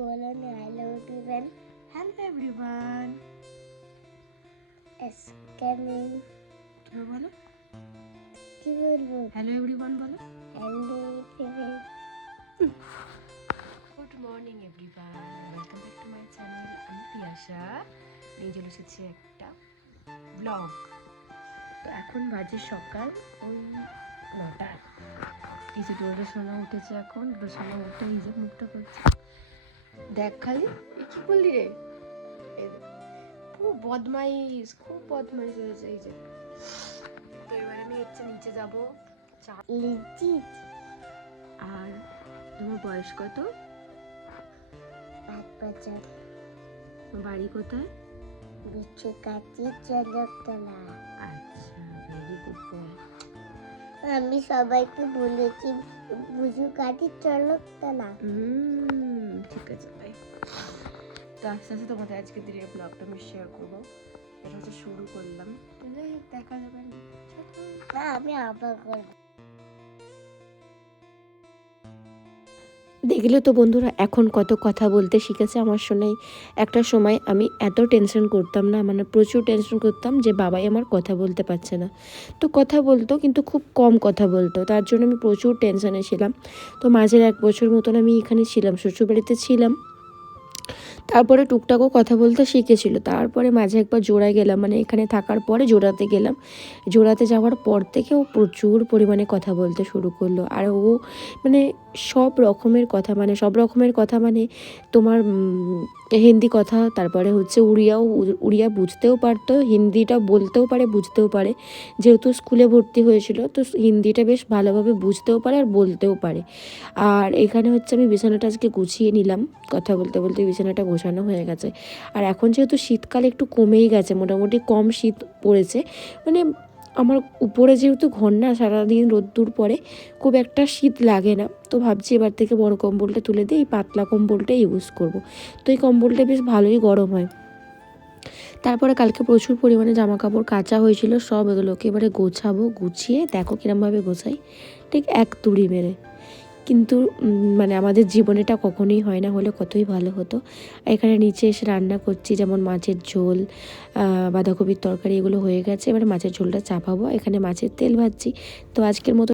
বলো না hello everyone hello everyone আজকে কি বলো। কি বলব? হ্যালো এভরিওয়ান বলো। Hello everyone good morning everyone welcome back to my channel আমি পিয়াসা নিয়ে চলে এসেছি একটা ব্লগ তো এখন বাজে সকাল ওই নটা এই যে ডোরের সোনা উঠেছে এখন ডোরের সোনা উঠে এই যে মুখটা করছে। দেখ খালি। কি বললি রে। খুব বদমাইশ খুব বদমাইশ হয়েছে এই যে। তো এবারে আমি হচ্ছে নিচে যাব। চা লিচি আর তোমার বয়স কত? পাঁচ বছর। বাড়ি কোথায়? বিচ্ছু কাটি চলক তোলা আচ্ছা ভেরি গুড আমি সবাইকে বলেছি বুঝু কাটি চলক তোলা হুম ঠিক আছে। তো আস্তে আস্তে তোমাদের আজকে দিনের ব্লগটা আমি শেয়ার করব। এটা হচ্ছে শুরু করলাম। যাই হোক দেখা যাবে। আমি আবার করব। দেখলে তো বন্ধুরা এখন কত কথা বলতে শিখেছে আমার শোনাই। একটা সময় আমি এত টেনশন করতাম না মানে প্রচুর টেনশন করতাম যে বাবাই আমার কথা বলতে পারছে না। তো কথা বলতো কিন্তু খুব কম কথা বলতো। তার জন্য আমি প্রচুর টেনশনে ছিলাম। তো মাঝের এক বছর মতন আমি এখানে ছিলাম শ্বশুরবাড়িতে ছিলাম। তারপরে টুকটাকও কথা বলতে শিখেছিল। তারপরে মাঝে একবার জোড়ায় গেলাম মানে এখানে থাকার পরে জোড়াতে গেলাম। জোড়াতে যাওয়ার পর থেকে ও প্রচুর পরিমাণে কথা বলতে শুরু করল। আর ও মানে সব রকমের কথা মানে সব রকমের কথা মানে তোমার হিন্দি কথা, তারপরে হচ্ছে উড়িয়াও, উড়িয়া বুঝতেও পারতো, হিন্দিটা বলতেও পারে, বুঝতেও পারে। যেহেতু স্কুলে ভর্তি হয়েছিল, তো হিন্দিটা বেশ ভালোভাবে বুঝতেও পারে আর বলতেও পারে। আর এখানে হচ্ছে আমি বিছানাটা আজকে গুছিয়ে নিলাম, কথা বলতে বলতে বিছানাটা গোছানো হয়ে গেছে। আর এখন যেহেতু শীতকাল একটু কমেই গেছে, মোটামুটি কম শীত পড়েছে মানে আমার উপরে যেহেতু ঘর না, সারাদিন রোদ্দুর পরে খুব একটা শীত লাগে না। তো ভাবছি এবার থেকে বড় কম্বলটা তুলে দিয়ে এই পাতলা কম্বলটা ইউজ করব। তো এই কম্বলটা বেশ ভালোই গরম হয়। তারপরে কালকে প্রচুর পরিমাণে জামা কাপড় কাচা হয়েছিল, সব এগুলোকে এবারে গোছাবো, গুছিয়ে দেখো কিরমভাবে গোছাই, ঠিক এক তুড়ি মেরে। কিন্তু মানে আমাদের জীবনেটা কখনোই হয় না, হলে কতই ভালো হতো। এখানে নিচে এসে রান্না করছি, যেমন মাছের ঝোল বাঁধাকপির তরকারি এগুলো হয়ে গেছে, এবার মাছের ঝোলটা চাপাবো। এখানে মাছের তেল ভাজছি। তো আজকের মতো